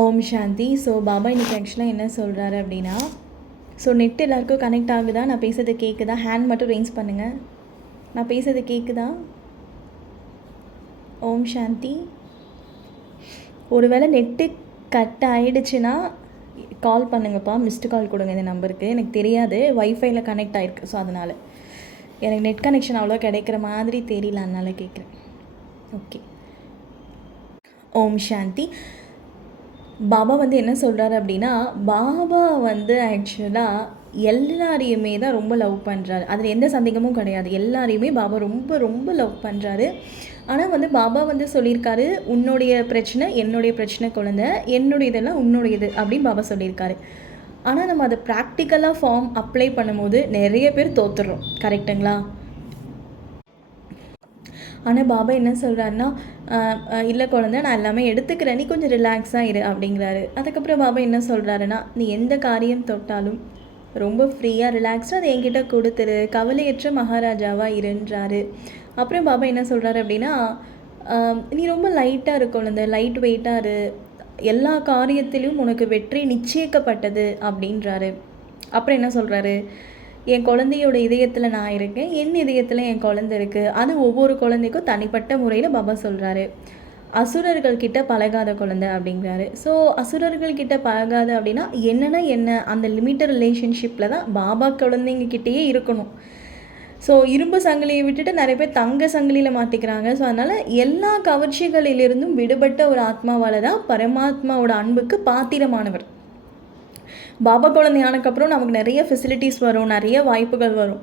ஓம் சாந்தி. So Baba இன்றைக்கி ஆக்சுவலாக என்ன சொல்கிறாரு அப்படின்னா, ஸோ நெட் எல்லாருக்கும் கனெக்ட் ஆகுதா? நான் பேசுறது கேட்குதா? ஹேண்ட் மட்டும் ரெயின்ஸ் பண்ணுங்கள். நான் பேசுறது கேட்குதா? ஓம் சாந்தி. ஒருவேளை நெட்டு கட் ஆகிடுச்சுன்னா கால் பண்ணுங்கப்பா, மிஸ்டு கால் கொடுங்க இந்த நம்பருக்கு. எனக்கு தெரியாது, வைஃபைல கனெக்ட் ஆகிருக்கு. ஸோ அதனால் எனக்கு நெட் கனெக்ஷன் அவ்வளோ கிடைக்கிற மாதிரி தெரியல, அதனால் கேட்குறேன். ஓகே. ஓம் சாந்தி. பாபா வந்து என்ன சொல்கிறாரு அப்படின்னா, பாபா வந்து ஆக்சுவலாக எல்லாரையுமே தான் ரொம்ப லவ் பண்ணுறாரு. அதில் எந்த சந்தேகமும் கிடையாது. எல்லாரையுமே பாபா ரொம்ப ரொம்ப லவ் பண்ணுறாரு. ஆனால் வந்து பாபா வந்து சொல்லியிருக்காரு, உன்னுடைய பிரச்சனை என்னுடைய பிரச்சனை குழந்தை, என்னுடைய இதெல்லாம் உன்னுடையது அப்படின்னு பாபா சொல்லியிருக்காரு. ஆனால் நம்ம அதை ப்ராக்டிக்கலாக ஃபார்ம் அப்ளை பண்ணும்போது நிறைய பேர் தோற்றுறோம். கரெக்டுங்களா? ஆனால் பாபா என்ன சொல்கிறாருன்னா, இல்லை குழந்தை, நான் எல்லாமே எடுத்துக்கிறேன், நீ கொஞ்சம் ரிலாக்ஸாக இரு அப்படிங்கிறாரு. அதுக்கப்புறம் பாபா என்ன சொல்கிறாருன்னா, நீ எந்த காரியம் தொட்டாலும் ரொம்ப ஃப்ரீயாக ரிலாக்ஸாக அதை என்கிட்ட கொடுத்துரு, கவலையற்ற மகாராஜாவாக இருன்றாரு. அப்புறம் பாபா என்ன சொல்கிறாரு அப்படின்னா, நீ ரொம்ப லைட்டாக இரு குழந்தை, லைட் வெயிட்டாக இரு, எல்லா காரியத்திலும் உனக்கு வெற்றி நிச்சயிக்கப்பட்டது அப்படின்றாரு. அப்புறம் என்ன சொல்கிறாரு, என் குழந்தையோட இதயத்தில் நான் இருக்கேன், என் இதயத்தில் என் குழந்தை இருக்குது. அது ஒவ்வொரு குழந்தைக்கும் தனிப்பட்ட முறையில் பாபா சொல்கிறாரு. அசுரர்கள்கிட்ட பழகாத குழந்தை அப்படிங்கிறாரு. ஸோ அசுரர்கள்கிட்ட பழகாத அப்படின்னா என்னென்னா என்ன, அந்த லிமிட்டட் ரிலேஷன்ஷிப்பில் தான் பாபா குழந்தைங்கக்கிட்டேயே இருக்கணும். ஸோ இரும்பு சங்கிலியை விட்டுட்டு நிறைய பேர் தங்க சங்கிலியில் மாட்டிக்கிறாங்க. ஸோ அதனால் எல்லா கவர்ச்சிகளிலிருந்தும் விடுபட்ட ஒரு ஆத்மாவால் தான் பரமாத்மாவோட அன்புக்கு பாத்திரமானவர். பாபா குழந்தை ஆனதுக்கப்புறம் நமக்கு நிறைய ஃபெசிலிட்டிஸ் வரும், நிறைய வாய்ப்புகள் வரும்.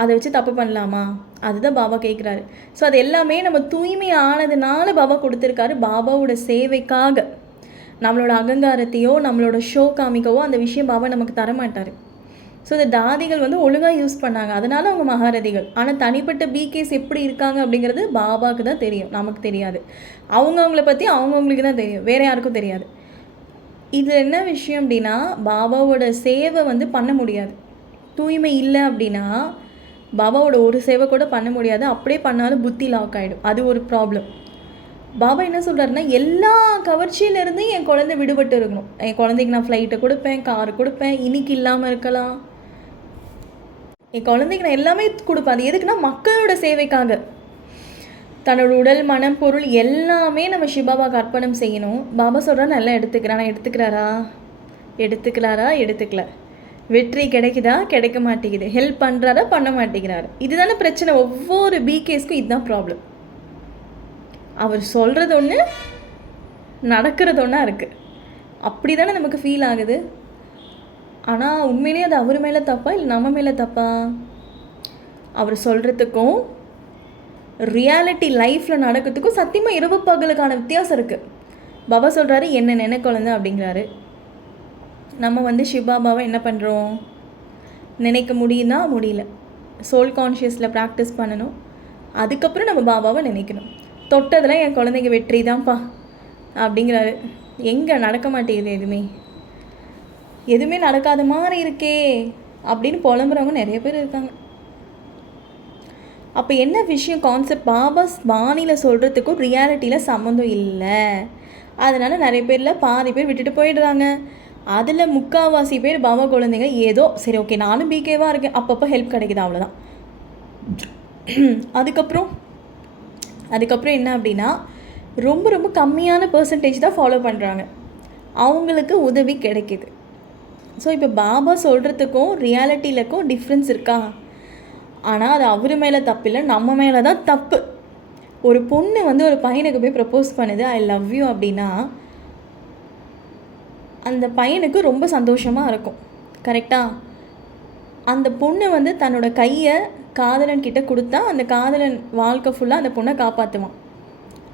அதை வச்சு தப்பு பண்ணலாமா? அதுதான் பாபா கேட்குறாரு. ஸோ அது எல்லாமே நம்ம தூய்மை ஆனதுனால பாபா கொடுத்துருக்காரு, பாபாவோட சேவைக்காக. நம்மளோட அகங்காரத்தையோ நம்மளோட ஷோ காமிக்கவோ அந்த விஷயம் பாபா நமக்கு தரமாட்டார். ஸோ இந்த தாதிகள் வந்து ஒழுங்காக யூஸ் பண்ணாங்க, அதனால் அவங்க மகாரதிகள். ஆனால் தனிப்பட்ட பிகேஸ் எப்படி இருக்காங்க அப்படிங்கிறது பாபாவுக்கு தான் தெரியும், நமக்கு தெரியாது. அவங்கள பற்றி அவங்கவுங்களுக்கு தான் தெரியும், வேறு யாருக்கும் தெரியாது. இது என்ன விஷயம் அப்படின்னா, பாபாவோட சேவை வந்து பண்ண முடியாது. தூய்மை இல்லை அப்படின்னா பாபாவோட ஒரு சேவை கூட பண்ண முடியாது. அப்படியே பண்ணாலும் புத்தி லாக் ஆகிடும். அது ஒரு ப்ராப்ளம். பாபா என்ன சொல்கிறாருன்னா, எல்லா கவர்ச்சியிலேருந்து என் குழந்தை விடுபட்டு இருக்கணும். என் குழந்தைக்கு நான் ஃப்ளைட்டை கொடுப்பேன், கார் கொடுப்பேன், இன்னைக்கு இல்லாமல் இருக்கலாம். என் குழந்தைக்கு நான் எல்லாமே கொடுப்பேன். அது எதுக்குன்னா மக்களோட சேவைக்காக. தன்னோட உடல், மனம், பொருள் எல்லாமே நம்ம சிவபாபாவுக்கு அர்ப்பணம் செய்யணும். பாபா சொல்கிறார், நல்லா எடுத்துக்கிறானா? எடுத்துக்கல. வெற்றி கிடைக்குதா? கிடைக்க மாட்டேங்குது. ஹெல்ப் பண்ணுறாரா? பண்ண மாட்டேங்கிறாரு. இதுதானே பிரச்சனை. ஒவ்வொரு பிகேஸ்க்கும் இதுதான் ப்ராப்ளம். அவர் சொல்கிறது ஒன்று, நடக்கிறது ஒன்றா இருக்குது. அப்படி தானே நமக்கு ஃபீல் ஆகுது. ஆனால் உண்மையிலேயே அது அவர் மேலே தப்பா இல்லை நம்ம மேலே தப்பா? அவர் சொல்கிறதுக்கும் ரியாலிட்டி லைஃப்பில் நடக்கிறதுக்கும் சத்தியமாக இரவு பகலுக்கான வித்தியாசம் இருக்குது. பாபா சொல்கிறாரு, என்ன நினை குழந்தை அப்படிங்கிறாரு. நம்ம வந்து சிவபாபாவை என்ன பண்ணுறோம்? நினைக்க முடியுதா? முடியல. சோல் கான்ஷியஸில் ப்ராக்டிஸ் பண்ணணும். அதுக்கப்புறம் நம்ம பாபாவை நினைக்கணும். தொட்டதில் என் குழந்தைங்க வெற்றி தான்ப்பா அப்படிங்கிறாரு. எங்கே நடக்க மாட்டேங்குது? எதுவுமே நடக்காத மாதிரி இருக்கே அப்படின்னு புலம்புறவங்க நிறைய பேர் இருக்காங்க. அப்போ என்ன விஷயம், கான்செப்ட்? பாபா பாணியில் சொல்கிறதுக்கும் ரியாலிட்டியில் சம்மந்தம் இல்லை. அதனால் நிறைய பேரில் பாதி பேர் விட்டுட்டு போயிடுறாங்க. அதில் முக்கால்வாசி பேர் பாபா குழந்தைங்க ஏதோ சரி ஓகே நானும் பிகேவாக இருக்கேன், அப்பப்போ ஹெல்ப் கிடைக்குது, அவ்வளோதான். அதுக்கப்புறம் என்ன அப்படின்னா, ரொம்ப ரொம்ப கம்மியான பர்சன்டேஜ் தான் ஃபாலோ பண்ணுறாங்க, அவங்களுக்கு உதவி கிடைக்கிது. ஸோ இப்போ பாபா சொல்கிறதுக்கும் ரியாலிட்டியிலக்கும் டிஃப்ரென்ஸ் இருக்கா? ஆனால் அது அவர் மேலே தப்பு இல்லை, நம்ம மேலே தான் தப்பு. ஒரு பொண்ணு வந்து ஒரு பையனுக்கு போய் ப்ரப்போஸ் பண்ணுது, ஐ லவ் யூ அப்படின்னா அந்த பையனுக்கு ரொம்ப சந்தோஷமாக இருக்கும். கரெக்டாக? அந்த பொண்ணு வந்து தன்னோட கையை காதலன் கிட்ட கொடுத்தா அந்த காதலன் வாழ்க்கை ஃபுல்லாக அந்த பொண்ணை காப்பாற்றுவான்.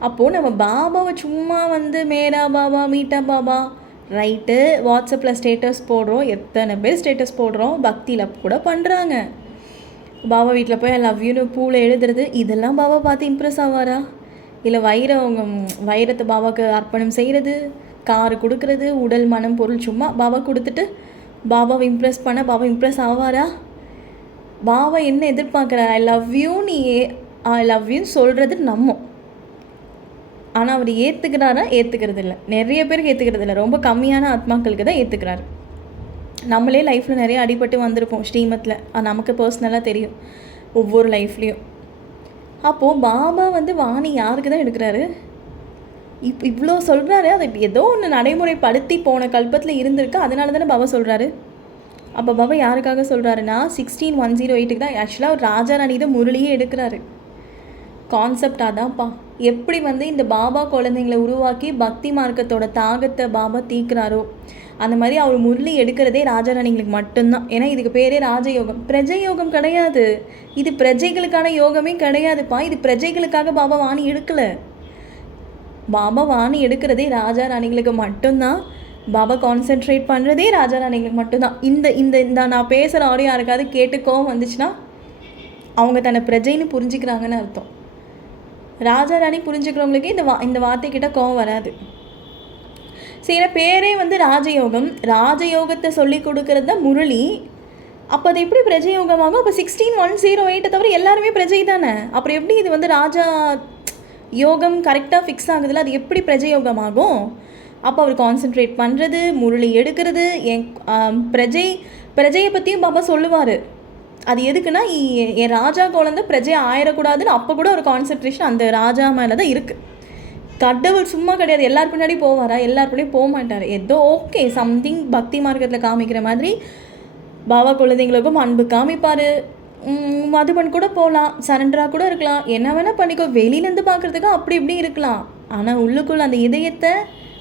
அப்போது நம்ம பாபாவை சும்மா வந்து மேரா பாபா, மீட்டா பாபா, ரைட்டு, வாட்ஸ்அப்பில் ஸ்டேட்டஸ் போடுறோம், எத்தனை பேர் ஸ்டேட்டஸ் போடுறோம், பக்தியில் கூட பண்ணுறாங்க. பாபா வீட்டில் போய் ஐ லவ் யூன்னு பூவில் எழுதுறது, இதெல்லாம் பாபா பார்த்து இம்ப்ரெஸ் ஆவாரா? இல்லை வைரத்தை பாபாவுக்கு அர்ப்பணம் செய்கிறது, காரு கொடுக்கறது, உடல், மனம், பொருள் சும்மா பாபா கொடுத்துட்டு பாபாவை இம்ப்ரெஸ் பண்ண பாபா இம்ப்ரெஸ் ஆவாரா? பாபா என்ன எதிர்பார்க்குறாரு? ஐ லவ் யூன்னு சொல்கிறது நம்ம. ஆனால் அவர் ஏற்றுக்கிறாரா? ஏற்றுக்கிறது இல்லை. நிறைய பேருக்கு ஏற்றுக்கிறது இல்லை. ரொம்ப கம்மியான ஆத்மாக்களுக்கு தான் ஏற்றுக்கிறாரு. நம்மளே லைஃப்பில் நிறைய அடிபட்டு வந்திருப்போம் ஸ்ரீமத்தில். அது நமக்கு பர்சனலாக தெரியும் ஒவ்வொரு லைஃப்லேயும். அப்போது பாபா வந்து வாணி யாருக்கு தான் எடுக்கிறாரு? இவ்வளோ சொல்கிறாரு. அது ஏதோ ஒன்று நடைமுறைப்படுத்தி போன கல்பத்தில் இருந்திருக்கு, அதனால தானே பாபா சொல்கிறாரு. அப்போ பாபா யாருக்காக சொல்கிறாருன்னா 16108 தான் ஆக்சுவலாக ஒரு ராஜா ராணி தான் முரளியே எடுக்கிறாரு. கான்செப்ட் அதான்ப்பா. எப்படி வந்து இந்த பாபா குழந்தைங்களை உருவாக்கி பக்தி மார்க்கத்தோட தாகத்தை பாபா தீக்குறாரோ அந்த மாதிரி அவர் முரளி எடுக்கிறதே ராஜா ராணிங்களுக்கு மட்டும்தான். ஏன்னா இதுக்கு பேரே ராஜயோகம், பிரஜை யோகம் கிடையாது. இது பிரஜைகளுக்கான யோகமே கிடையாதுப்பா. இது பிரஜைகளுக்காக பாபா வாணி எடுக்கலை. பாபா வாணி எடுக்கிறதே ராஜா ராணிகளுக்கு மட்டும்தான். பாபா கான்சென்ட்ரேட் பண்ணுறதே ராஜா ராணிங்களுக்கு மட்டும்தான். இந்த இந்த இந்த நான் பேசுகிற ஆடியோ யாருக்காவது கேட்டு கோவம் வந்துச்சுன்னா அவங்க தன்னை பிரஜைன்னு புரிஞ்சுக்கிறாங்கன்னு அர்த்தம். ராஜா ராணி புரிஞ்சுக்கிறவங்களுக்கே இந்த வார்த்தைக்கிட்ட கோவம் வராது. சரி, பேரே வந்து ராஜயோகம். ராஜயோகத்தை சொல்லி கொடுக்கறது தான் முரளி. அப்போ அது எப்படி பிரஜை யோகமாகும்? அப்போ 16108 தவிர எல்லாருமே பிரஜை தானே. அப்புறம் எப்படி இது வந்து ராஜா யோகம் கரெக்டாக ஃபிக்ஸ் ஆகுதுல்ல, அது எப்படி பிரஜை யோகமாகும்? அப்போ அவர் கான்சென்ட்ரேட் பண்ணுறது, முரளி எடுக்கிறது, பிரஜையை பற்றியும் பாபா சொல்லுவார். அது எதுக்குன்னா என் ராஜா குழந்தை பிரஜை ஆயிடக்கூடாதுன்னு அப்போ கூட ஒரு கான்சென்ட்ரேஷன் அந்த ராஜா மேலே தான் இருக்குது. கடவுள் சும்மா கிடையாது. எல்லார் பின்னாடி போவாரா? எல்லார் பின்னாடி போக மாட்டார். ஏதோ ஓகே சம்திங் பக்தி மார்க்கத்தில் காமிக்கிற மாதிரி பாபா குழந்தைங்களுக்கும் அன்பு காமிப்பார். மதுபன் கூட போகலாம், சரண்டராக கூட இருக்கலாம், என்ன வேணால் பண்ணிக்கோ. வெளியிலேருந்து பார்க்குறதுக்கு அப்படி இப்படி இருக்கலாம். ஆனால் உள்ளுக்குள்ளே அந்த இதயத்தை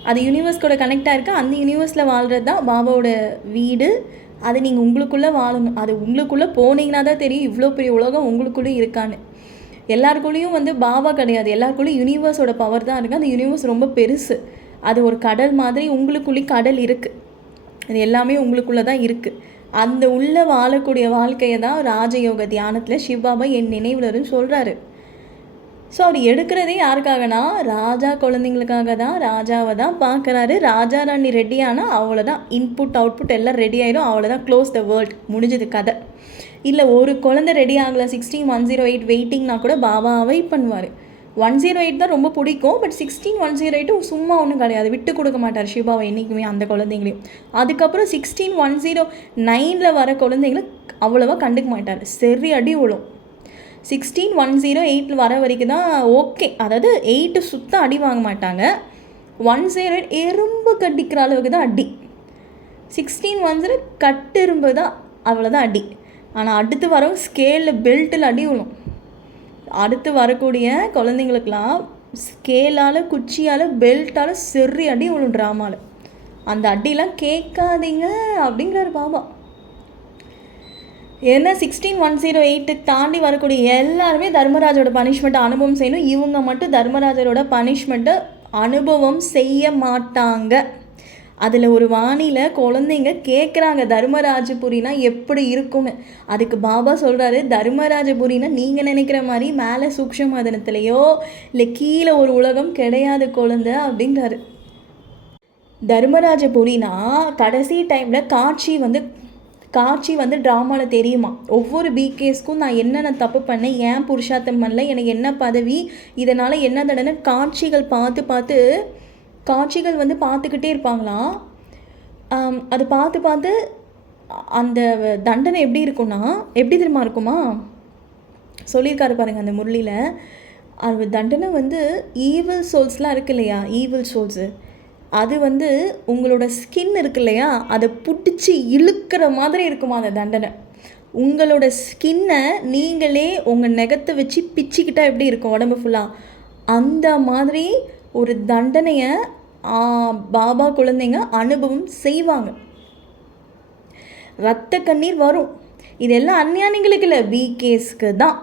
அது யூனிவர்ஸ் கூட கனெக்ட் ஆகிருக்கு. அந்த யூனிவர்ஸில் வாழ்கிறது தான் பாபாவோட வீடு. அது நீங்கள் உங்களுக்குள்ளே வாழணும். அது உங்களுக்குள்ளே போனீங்கன்னா தான் தெரியும் இவ்வளோ பெரிய உலகம் உங்களுக்குள்ளேயும் இருக்கான்னு. எல்லாருக்குள்ளேயும் வந்து பாபா கிடையாது, எல்லாருக்குள்ளேயும் யூனிவர்ஸோட பவர் தான் இருக்குது. அந்த யூனிவர்ஸ் ரொம்ப பெருசு. அது ஒரு கடல் மாதிரி உங்களுக்குள்ளேயும் கடல் இருக்குது. அது எல்லாமே உங்களுக்குள்ளே தான் இருக்குது. அந்த உள்ளே வாழக்கூடிய வாழ்க்கையை தான் ராஜயோக தியானத்தில் சிவபாபா என் நினைவுலன்னு சொல்கிறாரு. ஸோ அவர் எடுக்கிறதே யாருக்காகனா ராஜா குழந்தைங்களுக்காக தான். ராஜாவை தான் பார்க்குறாரு. ராஜா ராணி ரெடி ஆனால் அவ்வளோதான், இன்புட் அவுட்புட் எல்லாம் ரெடி ஆகிடும். அவ்வளோதான், க்ளோஸ் த வேர்ல்ட், முடிஞ்சது கதை. இல்லை ஒரு குழந்தை ரெடி ஆகலை, 16108 வெயிட்டிங்னா கூட பாபா அவாய்ட் பண்ணுவார். 108 தான் ரொம்ப பிடிக்கும். பட் 16108 சும்மா ஒன்றும் கிடையாது, விட்டு கொடுக்க மாட்டார் சிவபாபா என்றைக்குமே அந்த குழந்தைங்களையும். அதுக்கப்புறம் 16109 வர குழந்தைங்களை அவ்வளோவா கண்டுக்க மாட்டார். சரி அடி விழும். 16108 வர வரைக்கும் தான் ஓகே. அதாவது 8 சுத்தம் அடி வாங்க மாட்டாங்க. 108 எறும்பு கட்டிக்கிற அளவுக்கு தான் அடி. 16110 கட்டெரும்பு தான், அவ்வளோதான் அடி. ஆனால் அடுத்து வரவும் ஸ்கேலில் பெல்ட்டில் அடி விழும். அடுத்து வரக்கூடிய குழந்தைங்களுக்கெல்லாம் ஸ்கேலால், குச்சியால், பெல்ட்டால் செறி அடி விழும் ட்ராமாவில். அந்த அடிலாம் கேட்காதீங்க அப்படிங்கிறாரு பாபா. ஏன்னா 16108 தாண்டி வரக்கூடிய எல்லாருமே தர்மராஜோட பனிஷ்மெண்ட்டை அனுபவம் செய்யணும். இவங்க மட்டும் தர்மராஜரோட பனிஷ்மெண்ட்டை அனுபவம் செய்ய மாட்டாங்க. அதில் ஒரு வாணியில் குழந்தைங்க கேட்குறாங்க தர்மராஜபுரினா எப்படி இருக்கும்னு. அதுக்கு பாபா சொல்கிறாரு, தர்மராஜபுரினா நீங்கள் நினைக்கிற மாதிரி மேலே சூக்ஷ்மதனத்துலேயோ இல்லை கீழே ஒரு உலகம் கிடையாது குழந்தை அப்படின்றாரு. தர்மராஜபுரினா கடைசி டைமில் காட்சி வந்து ட்ராமாவில் தெரியுமா. ஒவ்வொரு பிகேஸ்க்கும் நான் என்னென்ன தப்பு பண்ணேன், ஏன் புருஷார்த்தம் பண்ணல, எனக்கு என்ன பதவி, இதனால் என்ன தடனை காட்சிகள் காட்சிகள் வந்து பார்த்துக்கிட்டே இருப்பாங்களாம். அது பார்த்து அந்த தண்டனை எப்படி இருக்குன்னா, எப்படி தெரியுமா இருக்குமா, சொல்லியிருக்காரு பாருங்கள் அந்த முரளியில். அது தண்டனை வந்து ஈவில் சோல்ஸ்லாம் இருக்கு இல்லையா, ஈவில் சோல்ஸு, அது வந்து உங்களோட ஸ்கின் இருக்கு இல்லையா, அதை பிடிச்சி இழுக்கிற மாதிரி இருக்குமா அந்த தண்டனை. உங்களோட ஸ்கின்னை நீங்களே உங்கள் நெகத்தை வச்சு பிச்சுக்கிட்டால் எப்படி இருக்கும் உடம்பு ஃபுல்லாக, அந்த மாதிரி ஒரு தண்டனையை பாபா குழந்தைங்க அனுபவம் செய்வாங்க. ரத்த கண்ணீர் வரும். இதெல்லாம் அஞ்ஞானிகளுக்கு இல்லை, பிகேஸ்க்கு தான்.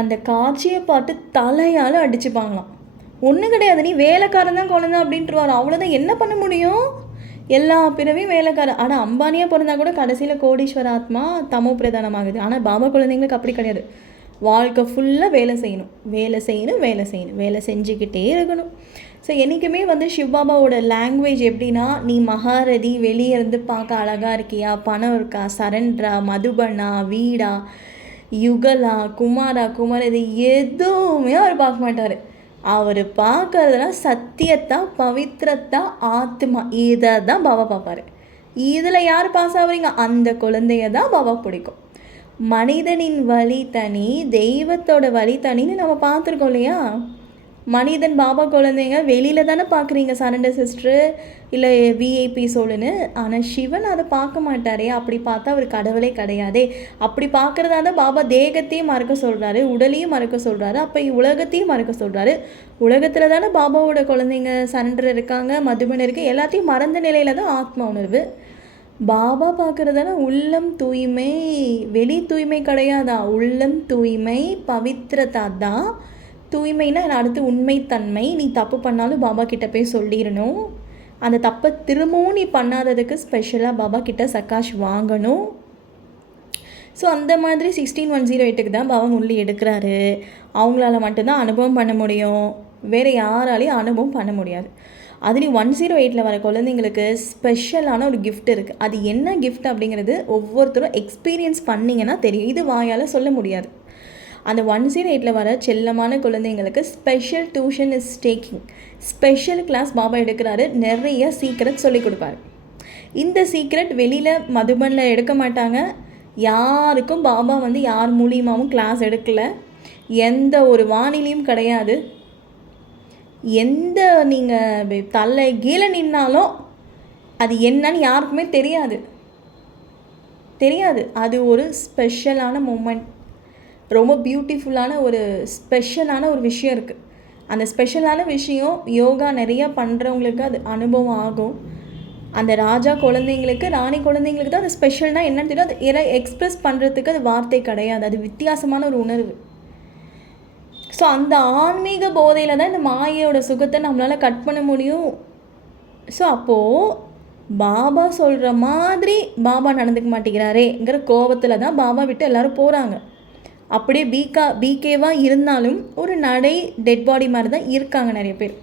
அந்த காட்சியை பார்த்து தலையால் அடிச்சுப்பாங்களாம். ஒன்றும் கிடையாது, நீ வேலைக்காரன் தான் குழந்தை அப்படின்ட்டுருவார். அவ்வளோதான், என்ன பண்ண முடியும், எல்லா பிறவையும் வேலைக்காரன். ஆனால் அம்பானியாக பிறந்தா கூட கடைசியில் கோடீஸ்வர ஆத்மா தமோ பிரதானமாகுது. ஆனால் பாபா குழந்தைங்களுக்கு அப்படி கிடையாது. வாழ்க்கை ஃபுல்லாக வேலை செஞ்சுக்கிட்டே இருக்கணும். ஸோ என்றைக்குமே வந்து சிவபாபாவோட லாங்குவேஜ் எப்படின்னா, நீ மகாரதி, வெளியே இருந்து பார்க்க அழகாக இருக்கியா, பணம் இருக்கா, சரண்டரா, மதுபனா, வீடா, யுகலா, குமாரா, இது எதுவுமே அவர் பார்க்க மாட்டார். அவர் பார்க்கறதுலாம் சத்தியத்தா, பவித்திரத்தா, ஆத்மா இதை தான் பாபா பார்ப்பாரு. இதில் யார் பாஸ் ஆகுறீங்க, அந்த குழந்தைய தான் பாபா பிடிக்கும். மனிதனின் வழி தனி, தெய்வத்தோட வழி தனின்னு நம்ம பார்த்துருக்கோம் இல்லையா? மனிதன் பாபா குழந்தைங்க வெளியில் தானே பார்க்குறீங்க, சரண்டர் சிஸ்டரு இல்லை விஐபி சோலுன்னு. ஆனால் சிவன் அதை பார்க்க மாட்டாரே. அப்படி பார்த்தா அவர் கடவுளே கிடையாதே. அப்படி பார்க்குறதா தான் பாபா தேகத்தையும் மறக்க சொல்கிறாரு, உடலையும் மறக்க சொல்கிறாரு, அப்போ உலகத்தையும் மறக்க சொல்கிறாரு. உலகத்தில் தானே பாபாவோட குழந்தைங்க சரண்டர் இருக்காங்க, மதுபன் இருக்குது, எல்லாத்தையும் மறந்த நிலையில் தான் ஆத்மா உணர்வு. பாபா பார்க்குறதான உள்ளம் தூய்மை, வெளி தூய்மை கிடையாதா, உள்ளம் தூய்மை, பவித்திரதா தான் தூய்மைனா. அடுத்து உண்மைத்தன்மை. நீ தப்பு பண்ணாலும் பாபா கிட்ட போய் சொல்லிடணும். அந்த தப்பை திரும்பவும் நீ பண்ணாததுக்கு ஸ்பெஷலாக பாபா கிட்ட சக்காஷ் வாங்கணும். ஸோ அந்த மாதிரி 16108க்கு தான் பாபா முள்ளி எடுக்கிறாரு. அவங்களால மட்டும்தான் அனுபவம் பண்ண முடியும், வேறு யாராலையும் அனுபவம் பண்ண முடியாது. அதுலேயும் 108 வர குழந்தைங்களுக்கு ஸ்பெஷலான ஒரு கிஃப்ட் இருக்குது. அது என்ன கிஃப்ட் அப்படிங்கிறது ஒவ்வொருத்தரும் எக்ஸ்பீரியன்ஸ் பண்ணிங்கன்னா தெரியும். இது வாயால் சொல்ல முடியாது. அந்த 108 வர செல்லமான குழந்தைங்களுக்கு special tuition is taking. Special class Baba எடுக்கிறாரு. நிறைய சீக்ரெட் சொல்லிக் கொடுப்பாரு. இந்த சீக்ரெட் வெளியில் மதுபனில் எடுக்க மாட்டாங்க. யாருக்கும் பாபா யார் மூலியமாகவும் கிளாஸ் எடுக்கலை. எந்த ஒரு வானிலையும் கிடையாது. எந்த நீங்கள் தலை கீழே நின்னாலும் அது என்னன்னு யாருக்குமே தெரியாது. அது ஒரு ஸ்பெஷலான மூமெண்ட், ரொம்ப பியூட்டிஃபுல்லான ஒரு ஸ்பெஷலான ஒரு விஷயம் இருக்குது. அந்த ஸ்பெஷலான விஷயம் யோகா நிறையா பண்ணுறவங்களுக்கு அது அனுபவம் ஆகும். அந்த ராஜா குழந்தைங்களுக்கு, ராணி குழந்தைங்களுக்கு தான் அது ஸ்பெஷல்னால் என்னன்னு தெரியும். அது எல்லாம் எக்ஸ்ப்ரெஸ் பண்ணுறதுக்கு அது வார்த்தை கிடையாது. அது வித்தியாசமான ஒரு உணர்வு. ஸோ அந்த ஆன்மீக போதையில் தான் இந்த மாயையோட சுகத்தை நம்மளால் கட் பண்ண முடியும். ஸோ அப்போது பாபா சொல்கிற மாதிரி பாபா நடந்துக்க மாட்டேங்கிறாரேங்கிற கோபத்தில் தான் பாபா விட்டு எல்லோரும் போகிறாங்க. அப்படியே பிகேவாக இருந்தாலும் ஒரு நடை டெட் பாடி மாதிரி தான் இருக்காங்க நிறைய பேர்.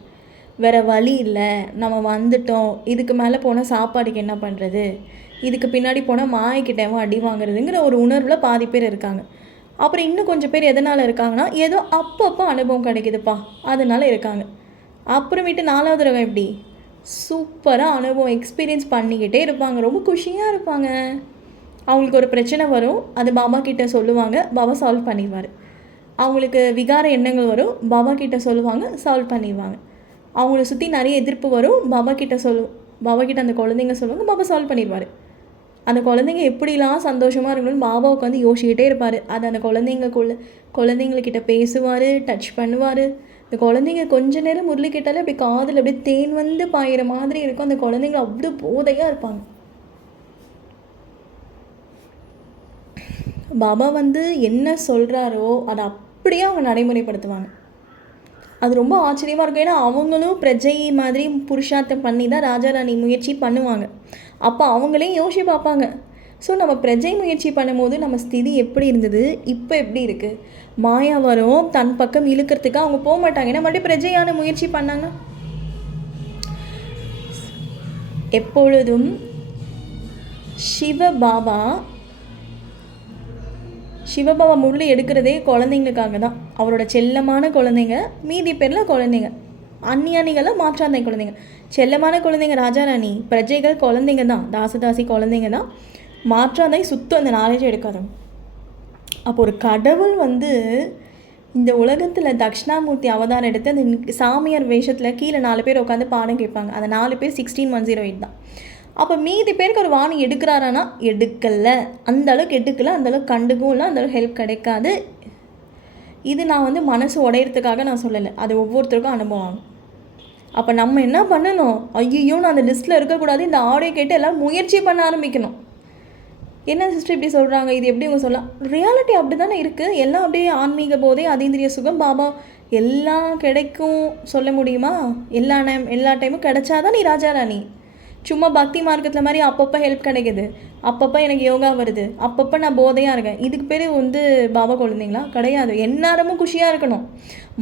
வேறு வழி இல்லை, நம்ம வந்துட்டோம், இதுக்கு மேலே போனால் சாப்பாடுக்கு என்ன பண்ணுறது, இதுக்கு பின்னாடி போனால் மாயக்கிட்டேவும் அடி வாங்குறதுங்கிற ஒரு உணர்வில் பாதி பேர் இருக்காங்க. அப்புறம் இன்னும் கொஞ்சம் பேர் எதனால் இருக்காங்கன்னா, ஏதோ அப்பப்போ அனுபவம் கிடைக்குதுப்பா அதனால் இருக்காங்க. அப்புறமேட்டு 4வது ரகம் எப்படி சூப்பராக அனுபவம் எக்ஸ்பீரியன்ஸ் பண்ணிக்கிட்டே இருப்பாங்க, ரொம்ப குஷியாக இருப்பாங்க. அவங்களுக்கு ஒரு பிரச்சனை வரும், அது பாபா கிட்டே சொல்லுவாங்க, பாபா சால்வ் பண்ணிடுவார். அவங்களுக்கு விகார எண்ணங்கள் வரும், பாபா கிட்டே சொல்லுவாங்க, சால்வ் பண்ணிடுவாங்க. அவங்கள சுற்றி நிறைய எதிர்ப்பு வரும், பாபா கிட்ட அந்த குழந்தைங்க சொல்லுவாங்க, பாபா சால்வ் பண்ணிடுவார். அந்த குழந்தைங்க எப்படிலாம் சந்தோஷமாக இருக்கணும்னு பாபா உட்காந்து யோசிச்சுக்கிட்டே இருப்பார். அது அந்த குழந்தைங்கக்கிட்ட பேசுவார், டச் பண்ணுவார். இந்த குழந்தைங்க கொஞ்ச நேரம் முரளி கேட்டாலே அப்படி காதில் அப்படியே தேன் வந்து பாயிற மாதிரி இருக்கும். அந்த குழந்தைங்க அவ்வளோ போதையாக இருப்பாங்க. பாபா என்ன சொல்கிறாரோ அதை அப்படியே அவங்க நடைமுறைப்படுத்துவாங்க. அது ரொம்ப ஆச்சரியமாக இருக்கும். ஏன்னா அவங்களும் பிரஜை மாதிரி புருஷார்த்தம் பண்ணி தான் ராஜா ராணி முயற்சி பண்ணுவாங்க. அப்போ அவங்களையும் யோசிச்சு பார்ப்பாங்க. ஸோ நம்ம பிரஜை முயற்சி பண்ணும்போது நம்ம ஸ்திதி எப்படி இருந்தது, இப்போ எப்படி இருக்குது. மாயா வரும் தன் பக்கம் இழுக்கிறதுக்கு அவங்க போக மாட்டாங்க. ஏன்னா மறுபடியும் பிரஜையான முயற்சி பண்ணாங்க. எப்பொழுதும் சிவபாபா முரளி எடுக்கிறதே குழந்தைங்களுக்காக தான். அவரோட செல்லமான குழந்தைங்க, மீதி பேரில் குழந்தைங்க, அந்நியானிகளை மாற்றாந்தை குழந்தைங்க. செல்லமான குழந்தைங்க ராஜாராணி, பிரஜைகள் குழந்தைங்க தான், தாசதாசி குழந்தைங்க தான். மாற்றாந்தை சுத்தம் அந்த நாலேஜ் எடுக்காதவங்க. அப்போ ஒரு கடவுள் இந்த உலகத்தில் தட்சிணாமூர்த்தி அவதாரம் எடுத்து அந்த சாமியார் வேஷத்தில் கீழே 4 பேர் உட்காந்து பாடம் கேட்பாங்க. அந்த 4 பேர் 16108 தான். அப்போ மீதி பேருக்கு ஒரு வாணி எடுக்கிறாரானா எடுக்கலை, அந்தளவுக்கு எடுக்கலை, அந்தளவுக்கு கண்டுக்கும் இல்லை, அந்தளவுக்கு ஹெல்ப் கிடைக்காது. இது நான் மனசு உடையிறதுக்காக நான் சொல்லலை, அது ஒவ்வொருத்தருக்கும் அனுபவம் ஆகும். அப்போ நம்ம என்ன பண்ணணும், ஐயோ நான் அந்த லிஸ்ட்டில் இருக்கக்கூடாது, இந்த ஆடியோ கேட்டு எல்லோரும் முயற்சி பண்ண ஆரம்பிக்கணும். என்ன சிஸ்டர் இப்படி சொல்கிறாங்க, இது எப்படி அவங்க சொல்லலாம், ரியாலிட்டி அப்படி தானே இருக்குது. எல்லாம் அப்படியே ஆன்மீக போதே, அதீந்திரிய சுகம், பாபா எல்லாம் கிடைக்கும் சொல்ல முடியுமா? எல்லா டைமும் கிடைச்சாதான் நீ ராஜாராணி. சும்மா பக்தி மார்க்கத்தில் மாதிரி அப்பப்போ ஹெல்ப் கிடைக்குது, அப்பப்போ எனக்கு யோகா வருது, அப்பப்போ நான் போதையாக இருக்கேன், இதுக்கு பேர் பாபா குழந்தைங்களா? கிடையாது. எந்நேரமும் குஷியாக இருக்கணும்,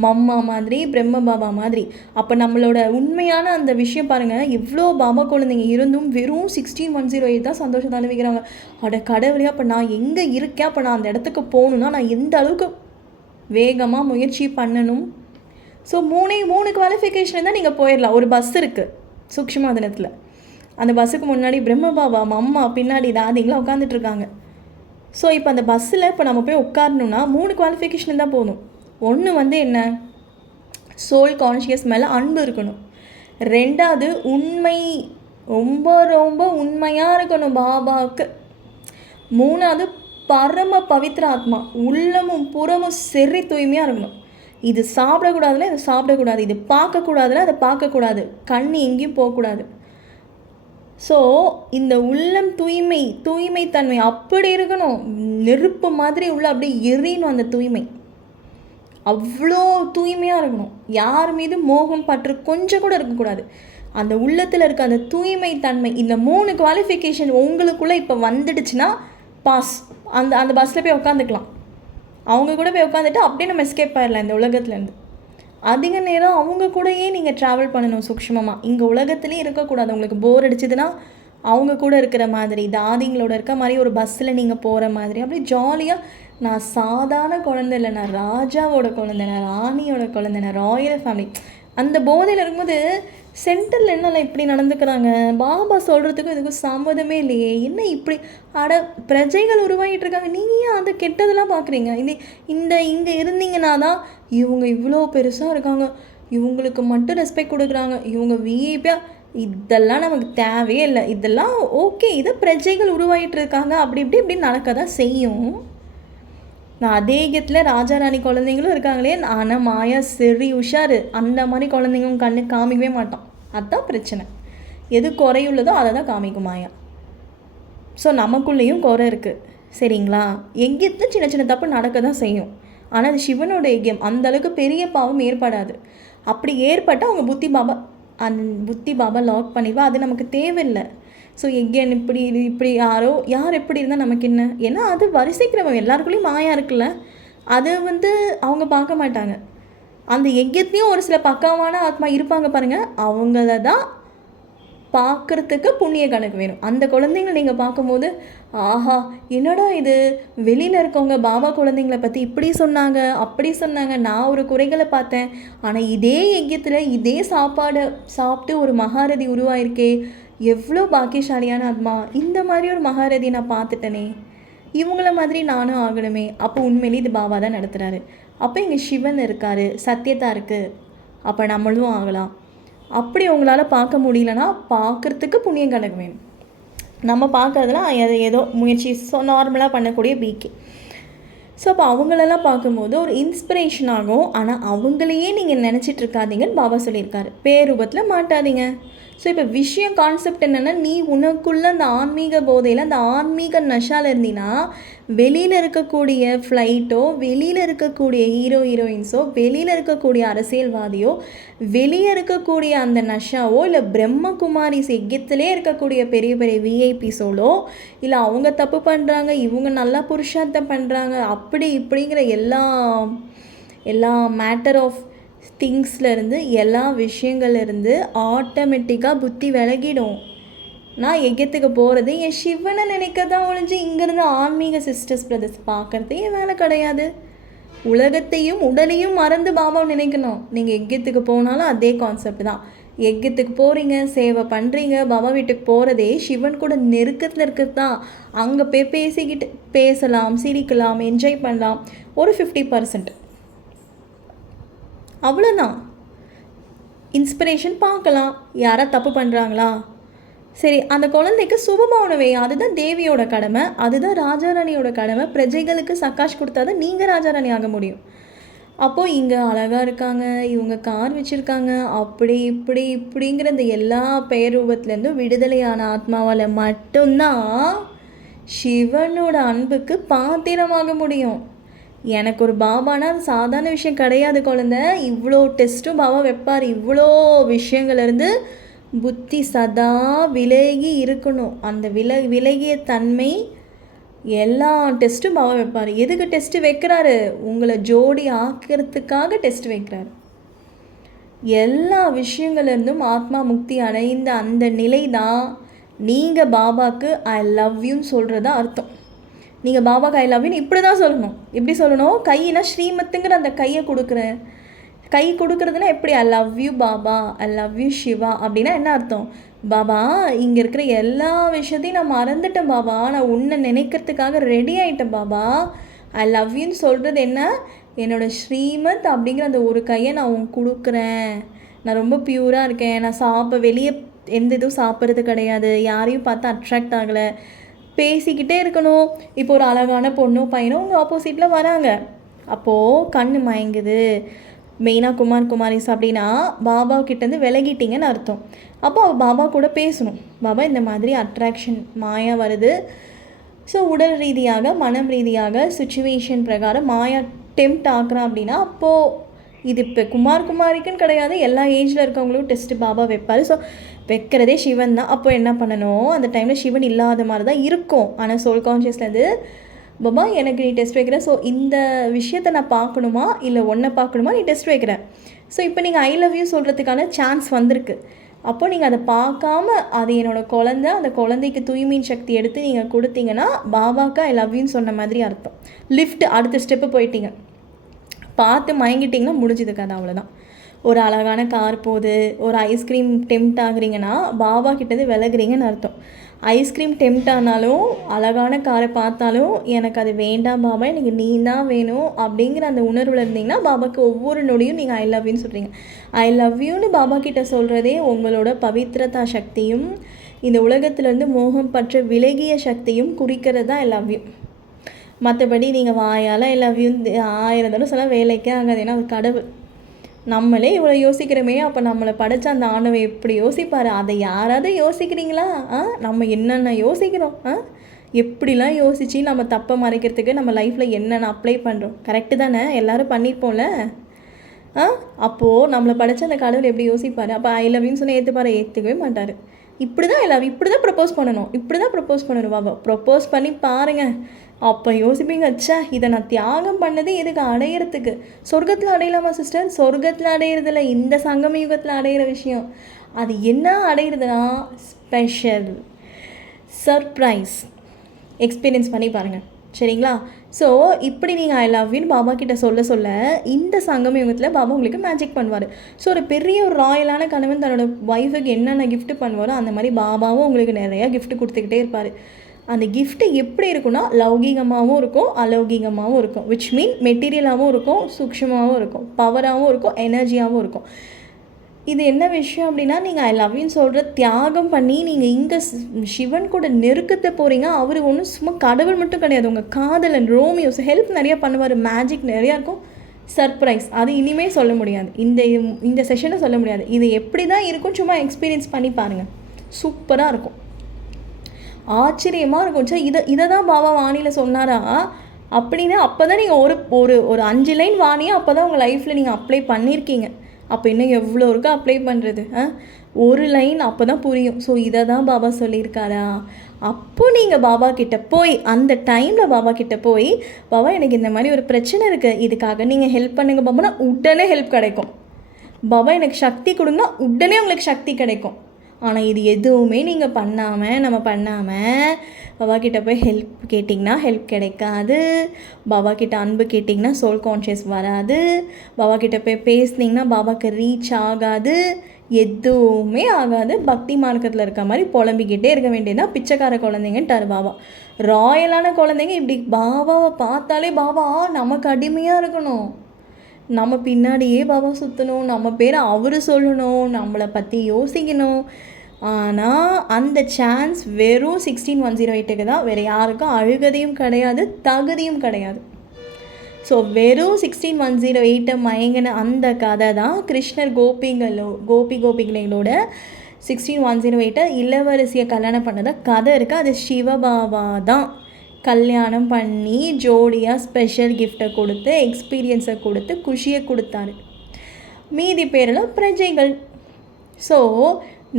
மம்மா மாதிரி, பிரம்ம பாபா மாதிரி. அப்போ நம்மளோட உண்மையான அந்த விஷயம் பாருங்கள், இவ்வளோ பாபா குழந்தைங்க இருந்தும் வெறும் 16108 தான் சந்தோஷத்தை அனுபவிக்கிறாங்க. கடவுளையா, அப்போ நான் எங்கே இருக்கேன், அப்போ நான் அந்த இடத்துக்கு போகணுன்னா நான் எந்த அளவுக்கு வேகமாக முயற்சி பண்ணணும், ஸோ 3 குவாலிஃபிகேஷன் இருந்தால் நீங்கள் போயிடலாம். ஒரு பஸ் இருக்குது சூக்ஷ்மாதனத்தில். அந்த பஸ்ஸுக்கு முன்னாடி பிரம்ம பாபா, அம்மா, பின்னாடி தாதிங்களாம் உட்காந்துட்ருக்காங்க. ஸோ இப்போ அந்த பஸ்ஸில் இப்போ நம்ம போய் உட்காரணுன்னா 3 குவாலிஃபிகேஷன் தான் போகணும். ஒன்று வந்து என்ன, சோல் கான்ஷியஸ் மேலே அன்பு இருக்கணும். 2வது உண்மை, ரொம்ப ரொம்ப உண்மையாக இருக்கணும் பாபாவுக்கு. 3வது பரம பவித்ர ஆத்மா, உள்ளமும் புறமும் சரி தூய்மையாக இருக்கணும். இது சாப்பிடக்கூடாதுன்னா இது சாப்பிடக்கூடாது, இது பார்க்கக்கூடாதுன்னா அதை பார்க்கக்கூடாது, கண் எங்கேயும் போகக்கூடாது. ஸோ இந்த உள்ளம் தூய்மைத்தன்மை அப்படி இருக்கணும். நெருப்பு மாதிரி உள்ள அப்படியே எரியணும் அந்த தூய்மை. அவ்வளோ தூய்மையாக இருக்கணும். யார் மீது மோகம் பற்று கொஞ்சம் கூட இருக்கக்கூடாது. அந்த உள்ளத்தில் இருக்க அந்த தூய்மைத்தன்மை, இந்த 3 குவாலிஃபிகேஷன் உங்களுக்குள்ளே இப்போ வந்துடுச்சுன்னா பாஸ். அந்த பஸ்ஸில் போய் உட்காந்துக்கலாம். அவங்க கூட போய் உட்காந்துட்டு அப்படியே நம்ம எஸ்கேப் ஆயிடலாம் இந்த உலகத்துலேருந்து. அதிக நேரம் அவங்க கூடயே நீங்கள் ட்ராவல் பண்ணணும் சூக்ஷ்மமாக. இங்கே உலகத்துலேயே இருக்கக்கூடாது. உங்களுக்கு போர் அடிச்சதுன்னா அவங்க கூட இருக்கிற மாதிரி, தாதிங்களோட இருக்க மாதிரி ஒரு பஸ்ஸில் நீங்கள் போகிற மாதிரி அப்படியே ஜாலியாக, நான் சாதாரண குழந்தை இல்லை, நான் ராஜாவோட குழந்தை, நான் ராணியோட குழந்தை, நான் ராயல் ஃபேமிலி, அந்த போதையில் இருக்கும்போது சென்டரில் என்னெல்லாம் இப்படி நடந்துக்கிறாங்க, பாபா சொல்கிறதுக்கும் இதுக்கும் சம்மதமே இல்லையே, என்ன இப்படி பிரஜைகள் உருவாகிட்டு இருக்காங்க, நீங்கள் ஏன் அதை கெட்டதெல்லாம் பார்க்குறீங்க? இங்கே இருந்தீங்கன்னா தான் இவங்க இவ்வளோ பெருசாக இருக்காங்க, இவங்களுக்கு மட்டும் ரெஸ்பெக்ட் கொடுக்குறாங்க, இவங்க விஐபியாக, இதெல்லாம் நமக்கு தேவையே இல்லை, இதெல்லாம் ஓகே, இதை பிரஜைகள் உருவாகிட்டு இருக்காங்க, அப்படி இப்படி நடக்க தான் செய்யும். நான் அதேகத்தில் ராஜா ராணி குழந்தைங்களும் இருக்காங்களே, ஆனால் மாயா சரி உஷாரு, அந்த மாதிரி குழந்தைங்களும் கண்ணு காமிக்கவே மாட்டோம். அதுதான் பிரச்சனை. எது குறையுள்ளதோ அதை தான் காமிக்கும் மாயா. ஸோ நமக்குள்ளேயும் குறை இருக்குது, சரிங்களா? எங்கேயும் சின்ன சின்ன தப்பு நடக்க தான் செய்யும். ஆனால் அது சிவனோட யஜ்யம், அந்தளவுக்கு பெரிய பாவம் ஏற்படாது. அப்படி ஏற்பட்டால் அவங்க புத்தி பாபா லாக் பண்ணிவா, அது நமக்கு தேவையில்லை. ஸோ எகேன் இப்படி யார் எப்படி இருந்தால் நமக்கு என்ன? ஏன்னா அது வரிசைக்கிறவங்க எல்லாருக்குள்ளேயும் மாயா இருக்குல்ல, அது அவங்க பார்க்க மாட்டாங்க. அந்த யஜ்யத்துலேயும் ஒரு சில பக்கமான ஆத்மா இருப்பாங்க பாருங்கள், அவங்கள தான் பார்க்குறதுக்கு புண்ணிய கணக்கு வேணும். அந்த குழந்தைங்க நீங்கள் பார்க்கும்போது, ஆஹா என்னடா இது, வெளியில் இருக்கவங்க பாபா குழந்தைங்கள பற்றி இப்படி சொன்னாங்க, அப்படி சொன்னாங்க, நான் ஒரு குறைகளை பார்த்தேன், ஆனால் இதே யஜ்யத்தில் இதே சாப்பாடு சாப்பிட்டு ஒரு மகாரதி உருவாயிருக்கே, எவ்வளோ பாக்கியசாலியான ஆத்மா, இந்த மாதிரி ஒரு மகாரதி நான் பார்த்துட்டேனே, இவங்கள மாதிரி நானும் ஆகணுமே. அப்போ உண்மையிலே இது பாபா தான் நடத்துகிறாரு. அப்போ இங்கே சிவன் இருக்கார், சத்தியதா இருக்குது, அப்போ நம்மளும் ஆகலாம். அப்படி உங்களால் பார்க்க முடியலன்னா பார்க்குறதுக்கு புண்ணியம் கணக்கு வேணும். நம்ம பார்க்குறதுலாம் ஏதோ முயற்சி நார்மலாக பண்ணக்கூடிய பிகே. ஸோ அப்போ அவங்களெல்லாம் பார்க்கும்போது ஒரு இன்ஸ்பிரேஷன் ஆகும். ஆனால் அவங்களையே நீங்கள் நினச்சிட்டு இருக்காதீங்கன்னு பாபா சொல்லியிருக்காரு. பேரூபத்தில் மாட்டாதீங்க. ஸோ இப்போ விஷயம் கான்செப்ட் என்னென்னா, நீ உனக்குள்ளே அந்த ஆன்மீக போதையில் அந்த ஆன்மீக நஷாவில் இருந்தீங்கன்னா, வெளியில் இருக்கக்கூடிய ஃப்ளைட்டோ, வெளியில் இருக்கக்கூடிய ஹீரோயின்ஸோ, வெளியில் இருக்கக்கூடிய அரசியல்வாதியோ, வெளியே இருக்கக்கூடிய அந்த நஷாவோ, இல்லை பிரம்மகுமாரிஸ் யஜ்யத்திலே இருக்கக்கூடிய பெரிய பெரிய விஐபிஸோலோ, இல்லை அவங்க தப்பு பண்ணுறாங்க, இவங்க நல்லா புருஷார்த்தம் பண்ணுறாங்க, அப்படி இப்படிங்கிற எல்லா மேட்டர் ஆஃப் திங்ஸ்லேருந்து, எல்லா விஷயங்கள்லேருந்து ஆட்டோமேட்டிக்காக புத்தி விலகிடும். நான் யஜ்யத்துக்கு போகிறது என் சிவனை நினைக்க தான் ஒழிஞ்சு இங்கேருந்து ஆன்மீக சிஸ்டர்ஸ் பிரதர்ஸ் பார்க்குறதே என் வேலை கிடையாது. உலகத்தையும் உடலையும் மறந்து பாபாவை நினைக்கணும். நீங்கள் யஜ்யத்துக்கு போனாலும் அதே கான்செப்ட் தான். யஜ்யத்துக்கு போகிறீங்க, சேவை பண்ணுறீங்க, பாபா வீட்டுக்கு போகிறதே சிவன் கூட நெருக்கத்தில் இருக்கிறது தான். அங்கே போய் பேசிக்கிட்டு பேசலாம், சிரிக்கலாம், என்ஜாய் பண்ணலாம், ஒரு 50%. அவ்வளோதான். இன்ஸ்பிரேஷன் பார்க்கலாம், யாரா தப்பு பண்ணுறாங்களா, சரி அந்த குழந்தைக்கு சுபமௌனவே, அதுதான் தேவியோட கடமை, அதுதான் ராஜாராணியோட கடமை. பிரஜைகளுக்கு சக்காஷ் கொடுத்தா தான் நீங்கள் ராஜாராணி ஆக முடியும். அப்போது இங்கே அழகாக இருக்காங்க, இவங்க கார் வச்சுருக்காங்க, அப்படி இப்படிங்கிற இந்த எல்லா பெயர் ரூபத்துலேருந்தும் விடுதலையான ஆத்மாவால் மட்டும்தான் சிவனோட அன்புக்கு பாத்திரமாக முடியும். எனக்கு ஒரு பாபானா அது சாதாரண விஷயம் கிடையாது குழந்தை. இவ்வளோ டெஸ்ட்டும் பாபா வைப்பார். இவ்வளோ விஷயங்கள்லேருந்து புத்தி சதா விலகி இருக்கணும். அந்த விலகிய தன்மை எல்லா டெஸ்ட்டும் பாபா வைப்பார். எதுக்கு டெஸ்ட்டு வைக்கிறாரு? உங்களை ஜோடி ஆக்கிறதுக்காக டெஸ்ட் வைக்கிறாரு. எல்லா விஷயங்கள்லேருந்தும் ஆத்மா முக்தி அடைந்த அந்த நிலை தான் நீங்கள் பாபாவுக்கு ஐ லவ் யூன்னு சொல்கிறதா அர்த்தம். நீங்கள் பாபாக்கு ஐ லவ் யூன்னு இப்படி தான் சொல்லணும். எப்படி சொல்லணும்? கையினா ஸ்ரீமத்துங்கிற அந்த கையை கொடுக்குறேன், கை கொடுக்குறதுனா எப்படி? I love you Baba, I love you Shiva அப்படின்னா என்ன அர்த்தம்? பாபா இங்கே இருக்கிற எல்லா விஷயத்தையும் நான் மறந்துட்டேன் பாபா, நான் உன்னை நினைக்கிறதுக்காக ரெடி ஆகிட்டேன் பாபா. ஐ லவ் யூன்னு சொல்கிறது என்ன? என்னோடய ஸ்ரீமத் அப்படிங்கிற அந்த ஒரு கையை நான் உன் கொடுக்குறேன். நான் ரொம்ப பியூராக இருக்கேன். நான் வெளியே எந்த இதுவும் சாப்பிட்றது கிடையாது. யாரையும் பார்த்து அட்ராக்ட் ஆகலை. பேசிக்கிட்டே இருக்கணும். இப்போ ஒரு அழகான பொண்ணோ பையனோ உங்கள் ஆப்போசிட்டில் வராங்க. அப்போது கண் மயங்குது. மெயினாக குமாரிஸ் அப்படின்னா பாபா கிட்டேருந்து விலகிட்டிங்கன்னு அர்த்தம். அப்போ பாபா கூட பேசணும். பாபா இந்த மாதிரி அட்ராக்ஷன் மாயா வருது. ஸோ உடல் ரீதியாக மனம் ரீதியாக சுச்சுவேஷன் பிரகாரம் மாயா டெம்ப்ட் ஆக்குறான் அப்படின்னா அப்போது இது இப்போ குமாரிக்குன்னு கிடையாது, எல்லா ஏஜில் இருக்கவங்களும் டெஸ்ட்டு பாபா வைப்பார். ஸோ வைக்கிறதே சிவன் தான். அப்போ என்ன பண்ணணும்? அந்த டைமில் சிவன் இல்லாத மாதிரி தான் இருக்கும். ஆனால் சோல் கான்ஷியஸ்லேருந்து பாபா எனக்கு நீ டெஸ்ட் வைக்கிற, ஸோ இந்த விஷயத்தை நான் பார்க்கணுமா இல்லை ஒன்றை பார்க்கணுமா, நீ டெஸ்ட் வைக்கிற. ஸோ இப்போ நீங்கள் ஐ லவ் யூ சொல்கிறதுக்கான சான்ஸ் வந்திருக்கு. அப்போ நீங்கள் அதை பார்க்காம அது என்னோடய குழந்தை, அந்த குழந்தைக்கு தூய்மையின் சக்தி எடுத்து நீங்கள் கொடுத்தீங்கன்னா பாபாவுக்கு ஐ லவ் யூன்னு சொன்ன மாதிரி அர்த்தம். லிஃப்ட் அடுத்த ஸ்டெப்பு போயிட்டீங்க, பார்த்து மயங்கிட்டிங்கன்னா முடிஞ்சது கதை, அவ்வளோதான். ஒரு அழகான கார் போகுது, ஒரு ஐஸ்கிரீம் டெம்ப்ட் ஆகுறீங்கன்னா பாபா கிட்டேருந்து விலகுறீங்கன்னு அர்த்தம். ஐஸ்கிரீம் டெம்ப்ட் ஆனாலும் அழகான காரை பார்த்தாலும் எனக்கு அது வேண்டாம் பாபா, எனக்கு நீ தான் வேணும் அப்படிங்கிற அந்த உணர்வில் இருந்தீங்கன்னா பாபாவுக்கு ஒவ்வொரு நொடியும் நீங்கள் ஐ லவ் யூன்னு சொல்கிறீங்க. ஐ லவ் யூன்னு பாபா கிட்ட சொல்கிறதே உங்களோட பவித்ரதா சக்தியும் இந்த உலகத்துலேருந்து மோகம் பற்ற விலகிய சக்தியும் குறிக்கிறது தான் ஐ லவ் யூ. மற்றபடி நீங்கள் வாயால் ஐ லவ் யூ 1000 தடவை சொல்ல வேலைக்கே ஆகாது. ஏன்னா அது கடவுள். நம்மளே இவ்வளோ யோசிக்கிறோமே, அப்போ நம்மளை படைச்ச அந்த ஆண்டவன் எப்படி யோசிப்பார்? அதை யாராவது யோசிக்கிறீங்களா? நம்ம என்னென்ன யோசிக்கிறோம்? எப்படிலாம் யோசித்து நம்ம தப்பை மறைக்கிறதுக்கு நம்ம லைஃப்பில் என்னென்ன அப்ளை பண்ணுறோம்? கரெக்டு தானே? எல்லோரும் பண்ணியிருப்போம்ல. அப்போது நம்மளை படைச்ச அந்த கடவுள் எப்படி யோசிப்பார்? அப்போ ஐ லவ் யூன்னு சொன்னால் ஏற்றுக்கவே மாட்டார். இப்படி தான் எல்லாரும் இப்படி தான் ப்ரப்போஸ் பண்ணணும் பாபா. ப்ரப்போஸ் பண்ணி பாருங்கள், அப்போ யோசிப்பீங்க, அச்சா இதை நான் தியாகம் பண்ணதே இதுக்கு அடையிறதுக்கு. சொர்க்கத்தில் அடையலாமா சிஸ்டர்? சொர்க்கத்தில் அடையிறதில்ல, இந்த சங்கம யுகத்தில் அடையிற விஷயம். அது என்ன அடையிறதுனா ஸ்பெஷல் சர்ப்ரைஸ் எக்ஸ்பீரியன்ஸ் பண்ணி பாருங்கள், சரிங்களா? ஸோ இப்படி நீங்கள் ஐ லவ் யூன்னு பாபா கிட்ட சொல்ல இந்த சங்கம யுகத்தில் பாபா உங்களுக்கு மேஜிக் பண்ணுவார். ஸோ ஒரு பெரிய ஒரு ராயலான கணவன் தன்னோட ஒய்ஃபுக்கு என்னென்ன கிஃப்ட் பண்ணுவாரோ அந்த மாதிரி பாபாவும் உங்களுக்கு நிறையா கிஃப்ட் கொடுத்துக்கிட்டே இருப்பார். அந்த கிஃப்ட்டு எப்படி இருக்குன்னா லௌகீகமாகவும் இருக்கும், அலௌகீகமாகவும் இருக்கும். விச் மீன் மெட்டீரியலாகவும் இருக்கும், சூக்ஷ்மமாகவும் இருக்கும், பவராகவும் இருக்கும், எனர்ஜியாகவும் இருக்கும். இது என்ன விஷயம் அப்படின்னா, நீங்கள் ஐ லவ் யூன்னு சொல்கிற தியாகம் பண்ணி நீங்கள் இங்கே சிவன் கூட நெருக்கத்தை போகிறீங்க. அவர் ஒன்றும் சும்மா கடவுள் மட்டும் கிடையாது, உங்கள் காதலன் ரோமியோஸ் ஹெல்ப் நிறையா பண்ணுவார், மேஜிக் நிறையா இருக்கும், சர்ப்ரைஸ் அது இனிமேல் சொல்ல முடியாது, இந்த செஷனில் சொல்ல முடியாது. இது எப்படி தான் இருக்கும், சும்மா எக்ஸ்பீரியன்ஸ் பண்ணி பாருங்கள், சூப்பராக இருக்கும், ஆச்சரியமாக இருக்கும். சார் இதை தான் பாபா வாணியில் சொன்னாரா அப்படின்னா அப்போ தான் நீங்கள் ஒரு 5 லைன் வாணியாக அப்போ தான் உங்கள் லைஃப்பில் நீங்கள் அப்ளை பண்ணியிருக்கீங்க. அப்போ இன்னும் எவ்வளோ இருக்கோ அப்ளை பண்ணுறது, ஒரு லைன் அப்போ தான் புரியும். ஸோ இதை தான் பாபா சொல்லியிருக்காரா? அப்போது நீங்கள் பாபா கிட்டே போய் அந்த டைமில் பாபா கிட்டே போய் பாபா எனக்கு இந்த மாதிரி ஒரு பிரச்சனை இருக்குது, இதுக்காக நீங்கள் ஹெல்ப் பண்ணுங்க பாபானா உடனே ஹெல்ப் கிடைக்கும். பாபா எனக்கு சக்தி கொடுங்க, உடனே உங்களுக்கு சக்தி கிடைக்கும். ஆனால் இது எதுவுமே நீங்கள் நம்ம பண்ணாமல் பாபா கிட்ட போய் ஹெல்ப் கேட்டிங்கன்னா ஹெல்ப் கிடைக்காது. பாபா கிட்ட அன்பு கேட்டிங்கன்னா சோல் கான்ஷியஸ் வராது. பாபா கிட்ட போய் பேசுனீங்கன்னா பாபாவுக்கு ரீச் ஆகாது, எதுவுமே ஆகாது. பக்தி மார்க்கத்தில் இருக்க மாதிரி புலம்பிக்கிட்டே இருக்க வேண்டியதுதான். பிச்சைக்கார குழந்தைங்கன்ட்டார் பாபா. ராயலான குழந்தைங்க இப்படி பாபாவை பார்த்தாலே பாபா நமக்கு அடிமையாக இருக்கணும், நம்ம பின்னாடியே பாபா சுற்றணும், நம்ம பேரை அவர் சொல்லணும், நம்மளை பற்றி யோசிக்கணும். ஆனால் அந்த சான்ஸ் வெறும் 16,108க்கு தான், வேறு யாருக்கும் அழுகதையும் கிடையாது, தகுதியும் கிடையாது. ஸோ வெறும் 16,108 மயங்கின அந்த கதை தான் கிருஷ்ணர் கோபிகளோட 16,108 இளவரசியை கல்யாணம் பண்ணதை கதை இருக்குது. அது சிவபாபா தான் கல்யாணம் பண்ணி ஜோடியாக ஸ்பெஷல் கிஃப்டை கொடுத்து எக்ஸ்பீரியன்ஸை கொடுத்து குஷியை கொடுத்தாரு. மீதி பேரெல்லாம் பிரஜைகள். ஸோ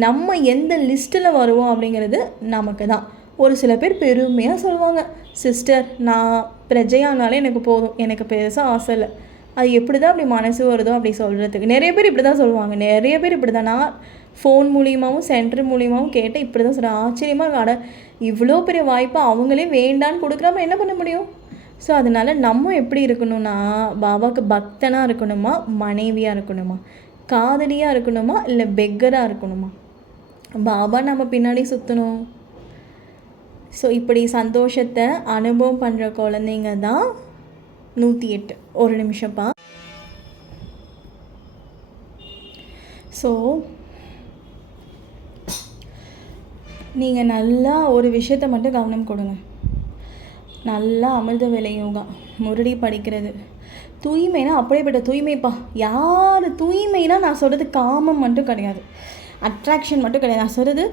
நம்ம எந்த லிஸ்ட்டில் வருவோம் அப்படிங்கிறது நமக்கு தான். ஒரு சில பேர் பெருமையாக சொல்லுவாங்க, சிஸ்டர் நான் பிரஜையானாலே எனக்கு போதும், எனக்கு பெருசாக ஆசை இல்லை. அது எப்படி தான் அப்படி மனசு வருதோ அப்படி சொல்கிறதுக்கு நிறைய பேர் இப்படி தான் சொல்லுவாங்க. நிறைய பேர் இப்படி தான், நான் ஃபோன் மூலியமாகவும் சென்டர் மூலியமாகவும் கேட்டால் இப்படி தான் சொல்கிறேன். ஆச்சரியமாக அட இவ்வளோ பெரிய வாய்ப்பை அவங்களே வேண்டான்னு கொடுக்குறாம என்ன பண்ண முடியும்? ஸோ அதனால் நம்ம எப்படி இருக்கணும்னா, பாபாவுக்கு பக்தனாக இருக்கணுமா, மனைவியாக இருக்கணுமா, காதலியாக இருக்கணுமா, இல்லை பெக்கராக இருக்கணுமா? பாபா நம்ம பின்னாடி சுற்றணும். ஸோ இப்படி சந்தோஷத்தை அனுபவம் பண்ணுற குழந்தைங்க தான் 108. ஒரு நிமிஷம்ப்பா. ஸோ நீங்கள் நல்லா ஒரு விஷயத்தை மட்டும் கவனம் கொடுங்க. நல்லா அமிர்த வேலை யோகா, முரளி படிக்கிறது, தூய்மைனா அப்படியேப்பட்ட தூய்மைப்பா. யார் தூய்மைனா நான் சொல்கிறது காமம் மட்டும் கிடையாது, அட்ராக்ஷன் மட்டும் கிடையாது. நான் சொல்கிறது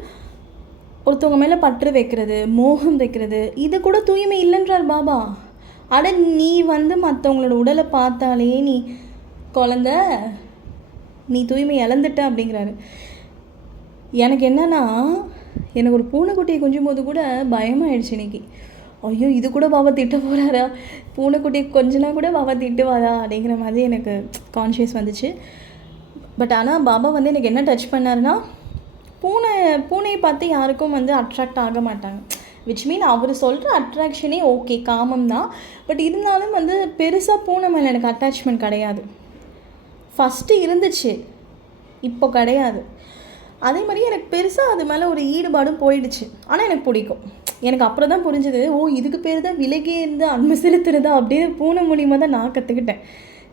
ஒருத்தவங்க மேலே பற்று வைக்கிறது, மோகம் வைக்கிறது, இது கூட தூய்மை இல்லைன்றார் பாபா. அட நீ மற்றவங்களோட உடலை பார்த்தாலே நீ குழந்த, நீ தூய்மை இழந்துட்ட அப்படிங்கிறாரு. எனக்கு என்னென்னா, எனக்கு ஒரு பூனைக்குட்டியை கொஞ்சம் போது கூட பயமாகிடுச்சு இன்றைக்கி. ஐயோ இது கூட பாபா திட்ட போகிறாரா, பூனைக்குட்டி கொஞ்சனா கூட பாபா திட்டுவாரா அப்படிங்கிற மாதிரி எனக்கு கான்ஷியஸ் வந்துச்சு. பட் ஆனால் பாபா எனக்கு என்ன டச் பண்ணாருன்னா, பூனையை பார்த்து யாருக்கும் அட்ராக்ட் ஆக மாட்டாங்க. விச் மீன் அவர் சொல்கிற அட்ராக்ஷனே ஓகே, காமம் தான். பட் இருந்தாலும் பெருசாக பூனை மேலே எனக்கு அட்டாச்மெண்ட் கிடையாது. ஃபஸ்ட்டு இருந்துச்சு, இப்போ கிடையாது. அதே மாதிரி எனக்கு பெருசாக அது மேலே ஒரு ஈடுபாடும் போயிடுச்சு. ஆனால் எனக்கு பிடிக்கும். எனக்கு அப்புறம் தான் புரிஞ்சுது, ஓ இதுக்கு பேர் தான் விலகி இருந்து அன்பு செலுத்துறதா அப்படின்னு பூனை மூலியமாக தான் நான் கற்றுக்கிட்டேன்.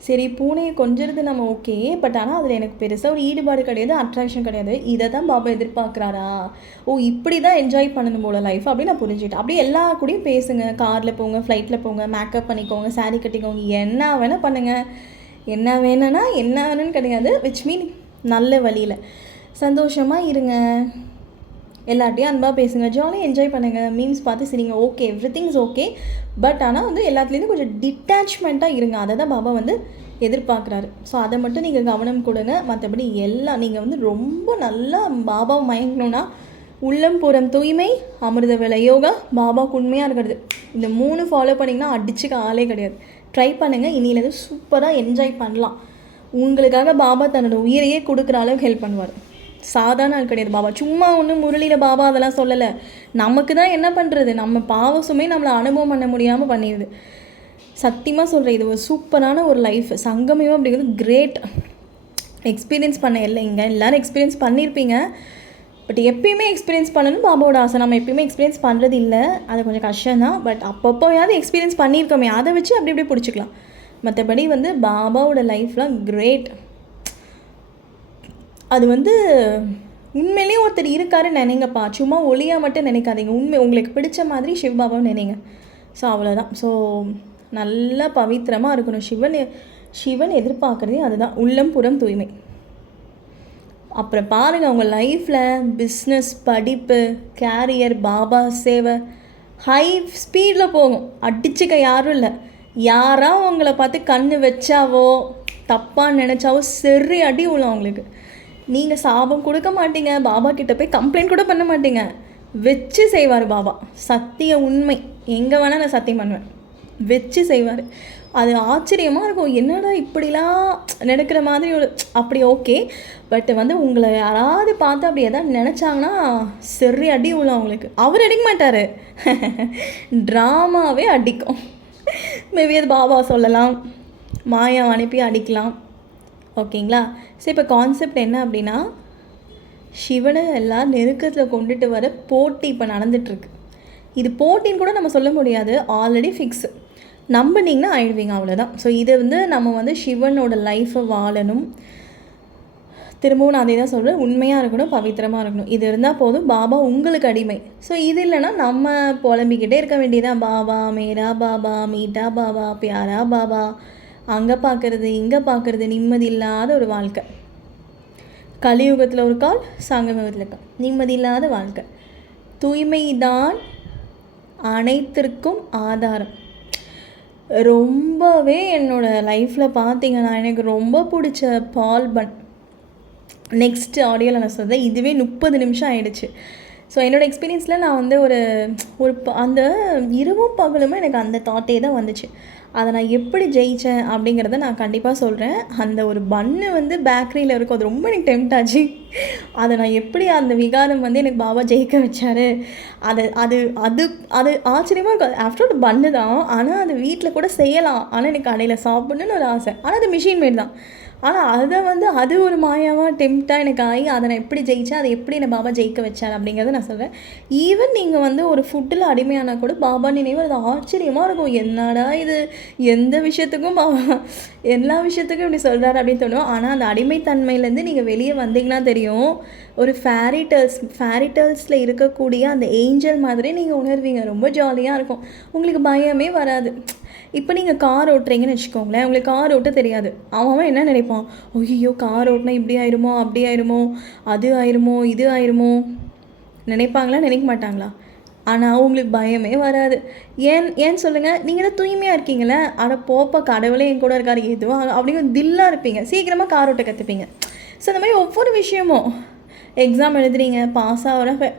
சரி பூனையை கொஞ்சிறது நம்ம ஓகே, பட் ஆனால் அதில் எனக்கு பெருசாக ஒரு ஈடுபாடு கிடையாது, அட்ராக்ஷன் கிடையாது. இதை தான் பாபா எதிர்பார்க்குறாரா, ஓ இப்படி தான் என்ஜாய் பண்ணணும் போல லைஃப் அப்படின்னு நான் புரிஞ்சுக்கிட்டேன். அப்படியே எல்லா கூடயும் பேசுங்க, காரில் போங்க, ஃப்ளைட்டில் போங்க, மேக்கப் பண்ணிக்கோங்க, சாரீ கட்டிக்கோங்க, என்ன வேணால் பண்ணுங்கள். என்ன வேணும்னா என்ன வேணும்னு கிடையாது, விச் மீன் நல்ல வழியில் சந்தோஷமாக இருங்க, எல்லாட்டையும் அன்பாக பேசுங்க, ஜாலியாக என்ஜாய் பண்ணுங்கள், மீம்ஸ் பார்த்து சரிங்க, okay every things okay. But ஆனால் எல்லாத்துலேருந்து கொஞ்சம் டிட்டாச்மெண்ட்டாக இருங்க. அதை தான் பாபா எதிர்பார்க்குறாரு. ஸோ அதை மட்டும் நீங்கள் கவனம் கொடுங்க. மற்றபடி எல்லாம் நீங்கள் ரொம்ப நல்லா பாபாவை மயங்கணுன்னா, உள்ளம் புறம் தூய்மை, அமிர்த வேலை யோகா, பாபாவுக்கு உண்மையாக இருக்கிறது, இந்த 3 ஃபாலோ பண்ணிங்கன்னா அடிச்சுக்க ஆளே கிடையாது. ட்ரை பண்ணுங்கள். இனியிலேருந்து சூப்பராக என்ஜாய் பண்ணலாம். உங்களுக்காக பாபா தன்னோட உயிரையே கொடுக்குற அளவுக்கு ஹெல்ப் பண்ணுவார். சாதாரண ஆள் கிடையாது பாபா. சும்மா ஒன்றும் முரளியில் பாபா அதெல்லாம் சொல்லலை. நமக்கு தான் என்ன பண்ணுறது, நம்ம பாவசுமே நம்மளை அனுபவம் பண்ண முடியாமல் பண்ணிடுது. சத்தியமாக சொல்கிறேன், இது ஒரு சூப்பரான ஒரு லைஃப். சங்கமம் அப்படிங்கிறது கிரேட். எக்ஸ்பீரியன்ஸ் பண்ண இல்லைங்க, எல்லோரும் எக்ஸ்பீரியன்ஸ் பண்ணியிருப்பீங்க. பட் எப்பயுமே எக்ஸ்பீரியன்ஸ் பண்ணணும் பாபாவோட ஆசை. நம்ம எப்பயுமே எக்ஸ்பீரியன்ஸ் பண்ணுறது இல்லை, அது கொஞ்சம் கஷ்டம்தான். பட் அப்பப்போயாவது எக்ஸ்பீரியன்ஸ் பண்ணியிருக்கோமே, அதை வச்சு அப்படி இப்படி பிடிச்சிக்கலாம். மற்றபடி பாபாவோட லைஃப்லாம் கிரேட். அது உண்மையிலேயே ஒருத்தர் இருக்காருன்னு நினைங்கப்பா. சும்மா ஒளியாக மட்டும் நினைக்காதீங்க. உண்மை உங்களுக்கு பிடிச்ச மாதிரி சிவபாபாவை நினைங்க. ஸோ அவ்வளோதான். ஸோ நல்லா பவித்திரமாக இருக்கணும். சிவன் எதிர்பார்க்குறதே அதுதான், உள்ளம் புறம் தூய்மை. அப்புறம் பாருங்கள், உங்கள் லைஃப்பில் பிஸ்னஸ், படிப்பு, கேரியர், பாபா சேவை ஹை ஸ்பீடில் போகும். அடிச்சுக்க யாரும் இல்லை. யாராக உங்களை பார்த்து கண்ணு வச்சாவோ, தப்பாக நினச்சாவோ சரி அடி உள்ள அவங்களுக்கு. நீங்கள் சாபம் கொடுக்க மாட்டீங்க, பாபா கிட்ட போய் கம்ப்ளைண்ட் கூட பண்ண மாட்டீங்க. வச்சு செய்வார் பாபா. சத்திய உண்மை. எங்கே வேணால் நான் சத்தியம் பண்ணுவேன், வச்சு செய்வார். அது ஆச்சரியமாக இருக்கும். என்னடா இப்படிலாம் நடக்கிற மாதிரி ஒரு அப்படி ஓகே. பட் உங்களை யாராவது பார்த்து அப்படி எதாவது நினச்சாங்கன்னா சரி அடி உள்ள அவங்களுக்கு. அவர் அடிக்க மாட்டார், ட்ராமாவே அடிக்கும். மேபி அது பாபா சொல்லலாம், மாயா அனுப்பி அடிக்கலாம். ஓகேங்களா? சரி, இப்போ கான்செப்ட் என்ன அப்படின்னா, சிவனை எல்லாம் நெருக்கத்தில் கொண்டுட்டு வர போட்டி இப்போ நடந்துகிட்ருக்கு. இது போட்டின்னு கூட நம்ம சொல்ல முடியாது, ஆல்ரெடி ஃபிக்ஸு. நம்பினீங்கன்னா ஆயிடுவீங்க, அவ்வளோதான். ஸோ இது நம்ம சிவனோட லைஃப்பை வாழணும். திரும்பவும் நான் அதே தான் சொல்கிறேன், உண்மையாக இருக்கணும், பவித்திரமாக இருக்கணும். இது இருந்தால் போதும், பாபா உங்களுக்கு அடிமை. ஸோ இது இல்லைன்னா நம்ம புலம்பிக்கிட்டே இருக்க வேண்டியதான். பாபா மேரா பாபா, மீட்டா பாபா, பியாரா பாபா, அங்கே பார்க்குறது இங்கே பார்க்குறது, நிம்மதி இல்லாத ஒரு வாழ்க்கை. கலியுகத்தில் ஒரு கால், சங்கமயுகத்தில் கால், நிம்மதி இல்லாத வாழ்க்கை. தூய்மை தான் அனைத்திற்கும் ஆதாரம். ரொம்பவே என்னோடய லைஃப்பில் பார்த்தீங்கன்னா எனக்கு ரொம்ப பிடிச்ச பால்பன். நெக்ஸ்ட் ஆடியோவில் நான் சொல்கிறேன். இதுவே 30 நிமிஷம் ஆகிடுச்சு. ஸோ என்னோடய எக்ஸ்பீரியன்ஸில் நான் ஒரு அந்த இரவும் பகலுமே எனக்கு அந்த தாட்டே தான் வந்துச்சு. அதை நான் எப்படி ஜெயித்தேன் அப்படிங்கிறத நான் கண்டிப்பாக சொல்கிறேன். அந்த ஒரு பன்னு வந்து பேக்கரியில் இருக்கும். அது ரொம்ப எனக்கு டெம்ப்ட் ஆச்சு. அதை நான் எப்படி அந்த விகாரம் வந்து எனக்கு பாபா ஜெயிக்க வச்சாரு. அது அது அது அது ஆச்சரியமாக இருக்கும். ஆஃப்டர் ஆல் பன்னு தான். ஆனால் அது வீட்டில் கூட செய்யலாம். ஆனால் எனக்கு கடையில் சாப்பிட்ணுன்னு ஒரு ஆசை. ஆனால் அது மிஷின் மேட் தான். ஆனால் அதை வந்து அது ஒரு மாயாவாக டெம்ப்டாக எனக்கு ஆகி அதை நான் எப்படி ஜெயித்தேன், அதை எப்படி என்னை பாபா ஜெயிக்க வச்சார் அப்படிங்கிறத நான் சொல்கிறேன். ஈவன் நீங்கள் வந்து ஒரு ஃபுட்டில் அடிமையானால் கூட பாபா நினைவு அது ஆச்சரியமாக இருக்கும். என்னடா இது, எந்த விஷயத்துக்கும் பாபா எல்லா விஷயத்துக்கும் இப்படி சொல்கிறாரு அப்படின்னு தோணும். ஆனால் அந்த அடிமைத்தன்மையிலேருந்து நீங்கள் வெளியே வந்தீங்கன்னா தெரியும், ஒரு ஃபேரிட்டல்ஸில் இருக்கக்கூடிய அந்த ஏஞ்சல் மாதிரி நீங்கள் உணர்வீங்க. ரொம்ப ஜாலியாக இருக்கும். உங்களுக்கு பயமே வராது. இப்போ நீங்கள் கார் ஓட்டுறீங்கன்னு வச்சுக்கோங்களேன், உங்களுக்கு கார் ஓட்ட தெரியாது. அவன் என்ன நினைப்பான், ஐயோ கார் ஓட்டினா இப்படி ஆயிருமோ, அப்படி ஆயிருமோ, அது ஆயிருமோ, இது ஆயிருமோ நினைப்பாங்களா, நினைக்க மாட்டாங்களா? ஆனால் உங்களுக்கு பயமே வராது. ஏன்னு சொல்லுங்கள், நீங்கள் தான் தூய்மையாக இருக்கீங்களே, அட போப்பா கடவுளே என் கூட இருக்காரு எதுவும் அப்படிங்கிற தில்லாக இருப்பீங்க. சீக்கிரமாக கார் ஓட்ட கற்றுப்பீங்க. ஸோ இந்த மாதிரி ஒவ்வொரு விஷயமும் எக்ஸாம் எழுதுறீங்க, பாஸ் ஆகிற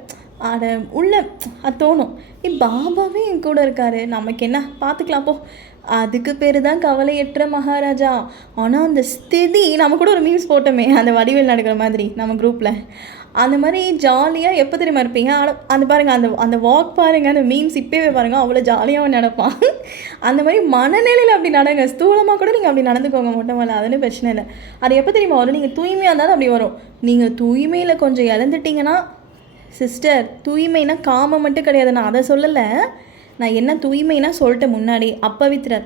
அட உள்ள அது தோணும், பாபாவே என் கூட இருக்காரு, நமக்கு என்ன பார்த்துக்கலாம் போ. அதுக்கு பேர் தான் கவலையற்ற மகாராஜா. ஆனால் அந்த ஸ்திதி நம்ம கூட ஒரு மீம்ஸ் போட்டோமே, அந்த வடிவேல் நடக்கிற மாதிரி நம்ம குரூப்பில், அந்த மாதிரி ஜாலியாக எப்போ தெரியுமா இருப்பீங்க. அந்த பாருங்கள், அந்த வாக் பாருங்கள், அந்த மீம்ஸ் இப்போவே பாருங்கள், அவ்வளோ ஜாலியாக நடப்பான். அந்த மாதிரி மனநிலையில் அப்படி நடங்க. ஸ்தூலமாக கூட நீங்கள் அப்படி நடந்துக்கோங்க மொட்டை மேலே, அதுன்னு பிரச்சனை இல்லை. அது எப்போ தெரியுமா வரும், நீங்கள் தூய்மையாக இருந்தாலும் அப்படி வரும். நீங்கள் தூய்மையில் கொஞ்சம் இழந்துட்டிங்கன்னா, சிஸ்டர் தூய்மைனா காமம் மட்டும் கிடையாது, நான் அதை சொல்லலை. நான் என்ன தூய்மைனா சொல்லிட்டேன் முன்னாடி, அப்பவித்திரர்.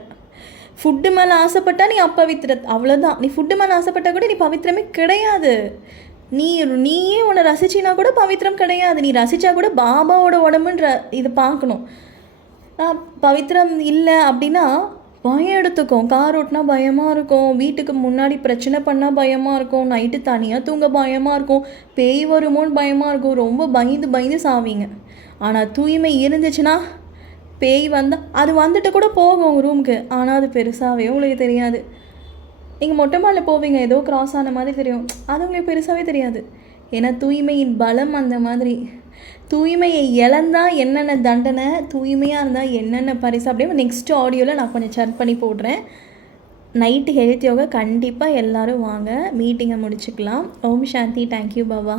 ஃபுட்டு மேலே ஆசைப்பட்டா நீ அப்பவித்திரத், அவ்வளோதான். நீ ஃபுட்டு மேலே ஆசைப்பட்டா கூட நீ பவித்திரமே கிடையாது. நீயே உன்னை ரசிச்சினா கூட பவித்திரம் கிடையாது. நீ ரசித்தா கூட பாபாவோட உடம்புன்ற இதை பார்க்கணும். பவித்திரம் இல்லை அப்படின்னா பயம் எடுத்துக்கும். கார் ஓட்டினா பயமாக இருக்கும், வீட்டுக்கு முன்னாடி பிரச்சனை பண்ணால் பயமாக இருக்கும், நைட்டு தனியாக தூங்க பயமாக இருக்கும், பேய் வருமோன்னு பயமாக இருக்கும், ரொம்ப பயந்து சாவீங்க. ஆனால் தூய்மை இருந்துச்சுன்னா பேய் வந்தால் அது வந்துட்டு கூட போகும் உங்கள் ரூமுக்கு, ஆனால் அது பெருசாகவே உங்களுக்கு தெரியாது. நீங்கள் மொட்டை மாடியில் போவீங்க, ஏதோ கிராஸ் ஆன மாதிரி தெரியும், அது உங்களுக்கு பெருசாகவே தெரியாது. ஏன்னா தூய்மையின் பலம் அந்த மாதிரி. தூய்மையை இழந்தால் என்னென்ன தண்டனை, தூய்மையாக இருந்தால் என்னென்ன பரிசு, அப்படியே நெக்ஸ்ட் ஆடியோவில் நான் கொஞ்சம் சர்ச் பண்ணி போடுறேன். நைட்டு ஹெல்த் யோகா கண்டிப்பாக எல்லோரும் வாங்க, மீட்டிங்கை முடிச்சுக்கலாம். ஓம் சாந்தி. தேங்க்யூ பாபா.